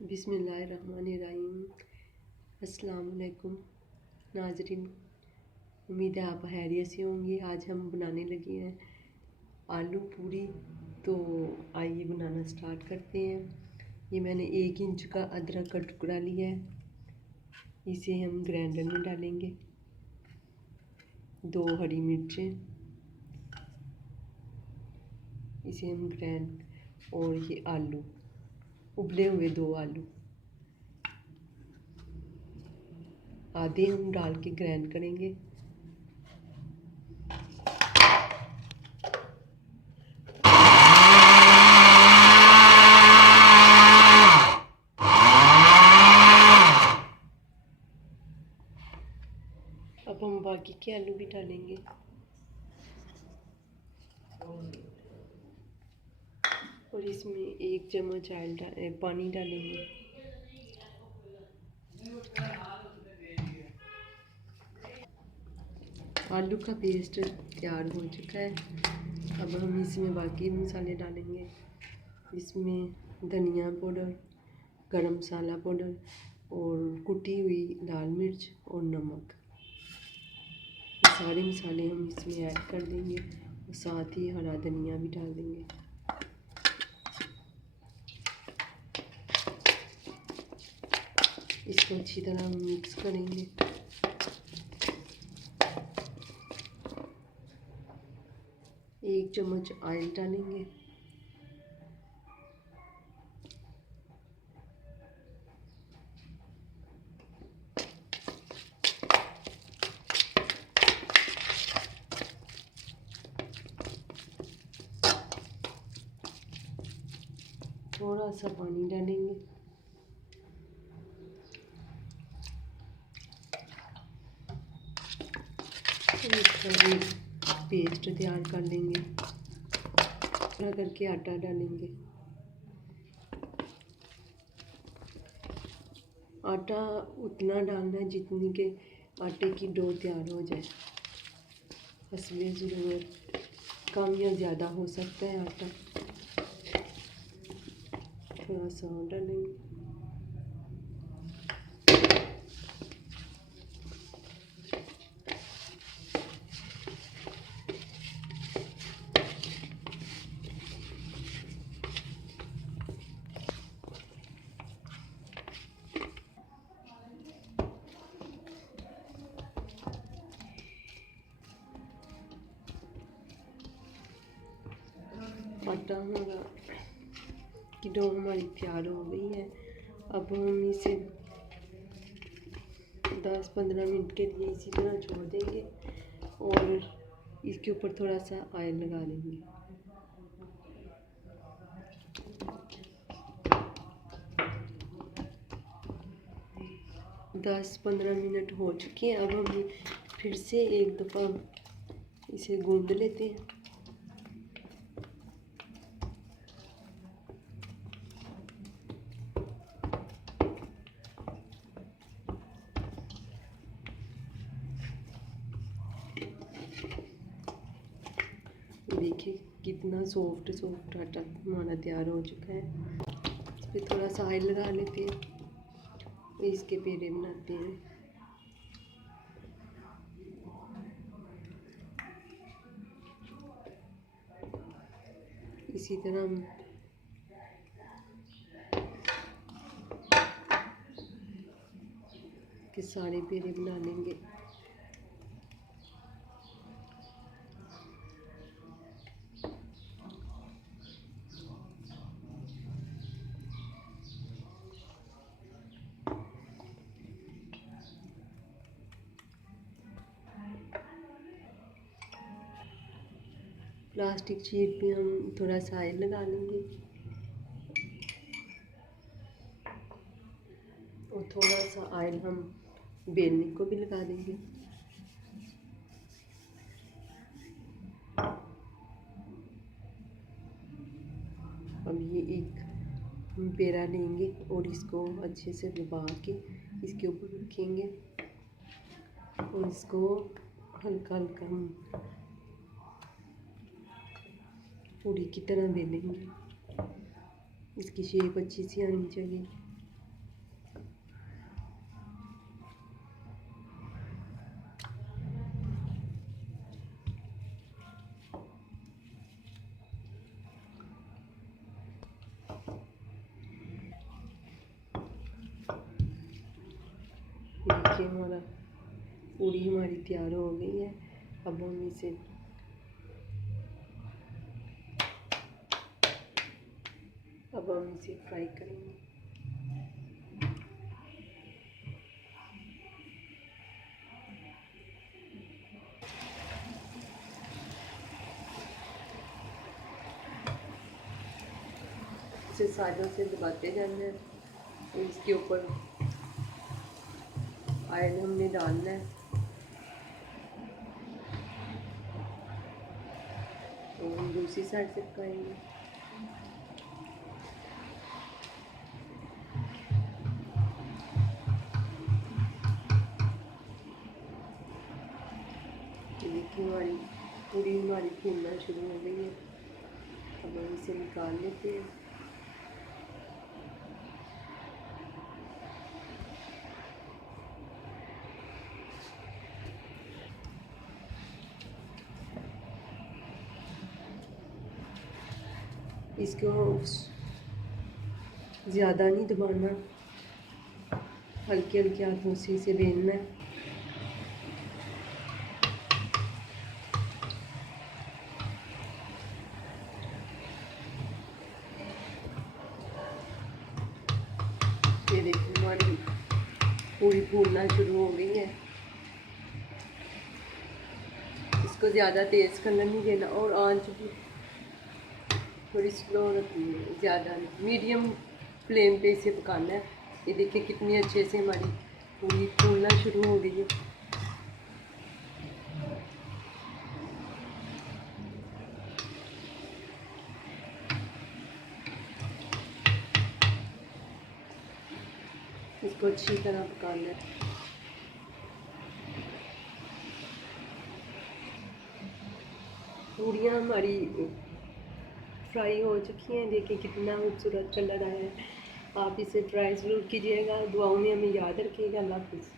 बिस्मिल्लाहिर्रहमानिर्रहीम। अस्सलाम वालेकुम नाज़रीन, उम्मीद है आप खैरियत से होंगे। आज हम बनाने लगे हैं आलू पूरी। तो आइए बनाना स्टार्ट करते हैं। ये मैंने 1 इंच का अदरक का टुकड़ा लिया है, इसे हम ग्राइंडर में डालेंगे। 2 हरी मिर्चें, इसे हम ग्राइंड, और ये आलू, उबले हुए 2 आलू आधे हम डाल के ग्राइंड करेंगे। अब हम बाकी के आलू भी डालेंगे। और इसमें 1 चम्मच पानी डालेंगे। आलू का पेस्ट तैयार हो चुका है। अब हम इसमें बाकी मसाले डालेंगे। इसमें धनिया पाउडर, गरम मसाला पाउडर और कुटी हुई लाल मिर्च और नमक, ये सारे मसाले हम इसमें ऐड कर देंगे और साथ ही हरा धनिया भी डाल देंगे। इसको अच्छी तरह हम मिक्स करेंगे। एक चम्मच ऑयल डालेंगे। थोड़ा सा पानी डालेंगे। इसका भी पेस्ट तैयार कर लेंगे। थोड़ा करके आटा डालेंगे। आटा उतना डालना है जितनी के आटे की डो तैयार हो जाए। हस्बे ज़रूरत कम या ज़्यादा हो सकता है आटा। थोड़ा सा और डालेंगे। आटा हमारा की डो हमारी तैयार हो गई है। अब हम इसे 10-15 मिनट के लिए इसी तरह छोड़ देंगे और इसके ऊपर थोड़ा सा ऑयल लगा देंगे। 10-15 मिनट हो चुके हैं। अब हम फिर से एक दफ़ा इसे गूंद लेते हैं। देखिए कितना सॉफ्ट आटा हमारा तैयार हो चुका है। इस पर थोड़ा सा ऑयल लगा लेते हैं, इसके पेड़े बनाते हैं। इसी तरह हम के सारे पेड़े बना लेंगे। प्लास्टिक शीट पे हम थोड़ा सा ऑयल लगा लेंगे और थोड़ा सा ऑयल हम बेलने को भी लगा देंगे। अब ये एक हम पेड़ा लेंगे और इसको अच्छे से दबा के इसके ऊपर रखेंगे और इसको हल्का हल्का हम पूरी की तरह बेलेंगे। इसकी शेप अच्छी सी आनी चाहिए। देखिए हमारा पूरी हमारी तैयार हो गई है। अब हम इसे फ्राई करेंगे। इसे साइडों से दबाते जाना है। और इसके ऊपर ऑयल हमने डालना है और हम दूसरी साइड से पकाएंगे। देखिए हमारी पूरी हमारी फूलना शुरू हो गई है। अब हम इसे निकाल लेते हैं। इसको ज़्यादा नहीं दबाना, हल्के हल्के हाथों से इसे बेलना है। ये देखिए हमारी पूरी फूलना शुरू हो गई है। इसको ज़्यादा तेज़ कलर नहीं देना और आंच भी थोड़ी स्लो रखनी है, ज़्यादा मीडियम फ्लेम पे इसे पकाना है। ये देखिए कितनी अच्छे से हमारी पूरी फूलना शुरू हो गई है। इसको अच्छी तरह पकाना है। पूरियाँ हमारी फ्राई हो चुकी हैं। देखिए कितना खूबसूरत कलर आया है। आप इसे ट्राई ज़रूर कीजिएगा। दुआओं में हमें याद रखिएगा। अल्लाह हाफ़िज़।